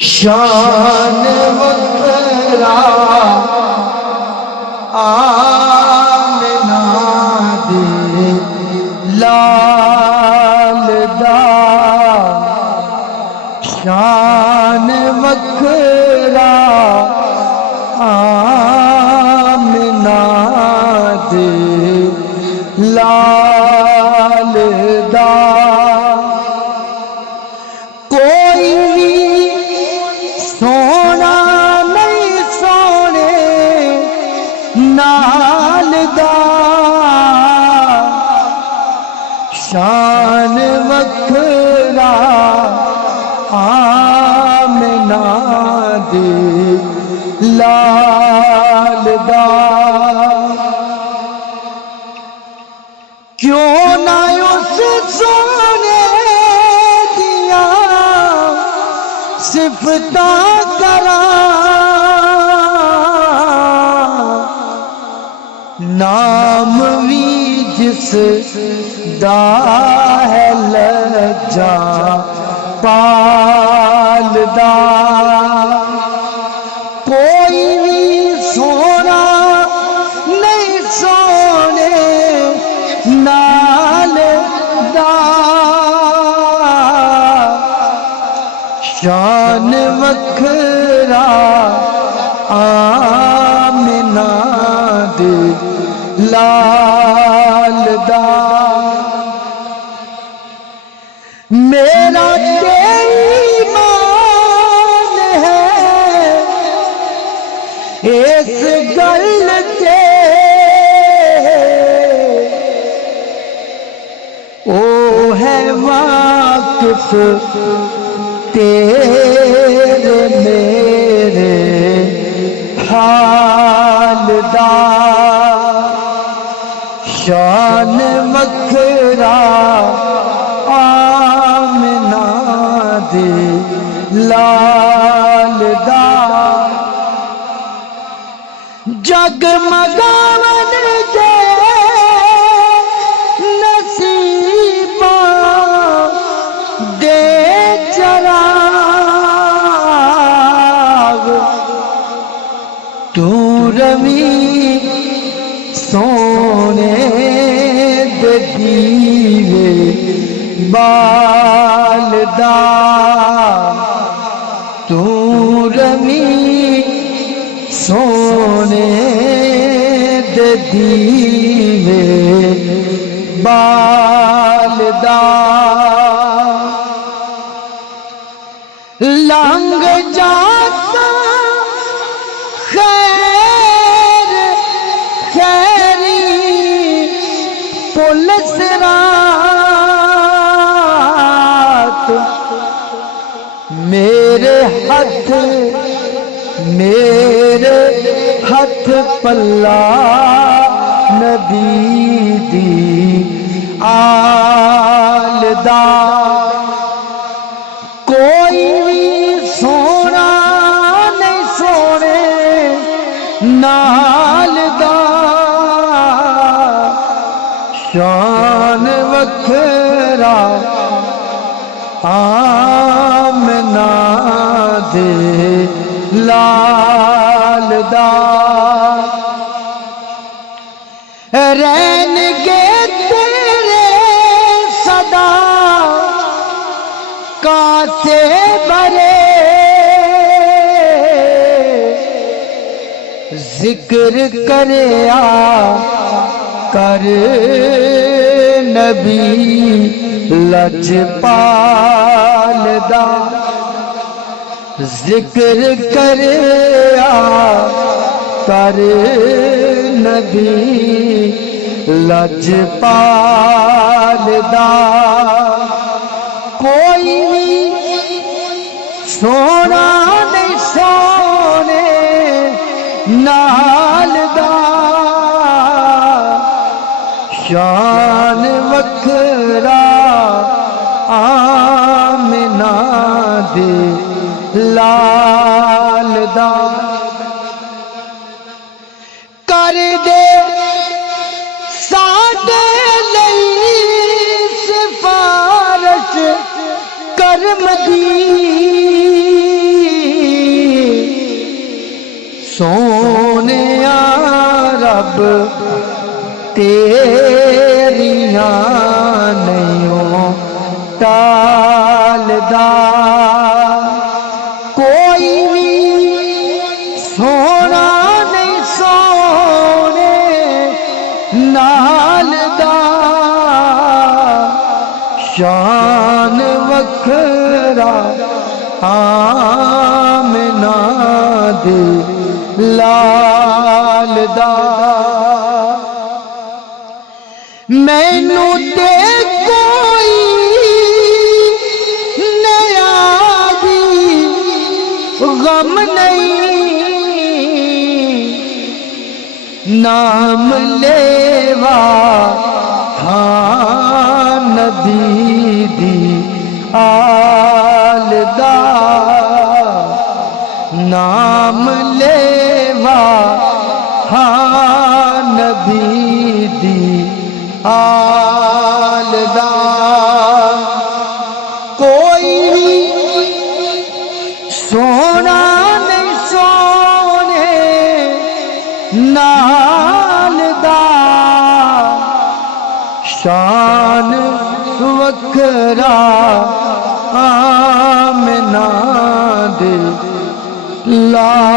شان وکرا آمنہ دے لال دا، شان وکرا آمنہ دے لال دا، کوئی سونا نہیں سونے نال دا، شان وکھرا آمنہ دے لال دا، کیوں نہ اس سونے دیا صفتاں کراں، نام بھی جس دا ہے لجا پال دا، کوئی بھی سونا نہیں سونے نال دا، شان وکھرا آمنہ دے لال دا، میرا تے ایمان ہے اس گل تے، او ہے واقف تیرے میرے حال دا، شان وکھرا آمنہ دے لال دا، جگمگاون دے نصیباں دے چراغ، تو روی سونے دے دیوے بال دا، تو روی سونے دے دیوے بال دا، لنگ جاتا خیر خیری پل صراط، میرے ہاتھ پلہ نبی دی آل دا، کوئی بھی سونا نہیں سونے نال دا، شان وکھرا آمنہ دے لال دا، رہن گے تیرے صدا کاسے بھرے، ذکر کریا کر نبی لجپال دا، ذکر کریا کر نبی لجپال دا، کوئی سونا نہیں سونے نال دا، شان وکھرا آمنہ دے لال دا، کر دے ساڈے لئی سفارش کر مدینے سونیا رب تیریاں نہیں ٹالدا کوئی نہیں سونا نہیں سونے نال دا شان وکھرا آمنہ دے لال دا مینوں تے کوئی نیا بھی غم نہیں نام لیوا ہاں نبی دی آل دا نام لیوا ہاں نبی دی آل دا کوئی سونا نہیں سونے نال دا شان وکھرا آمنہ دے لا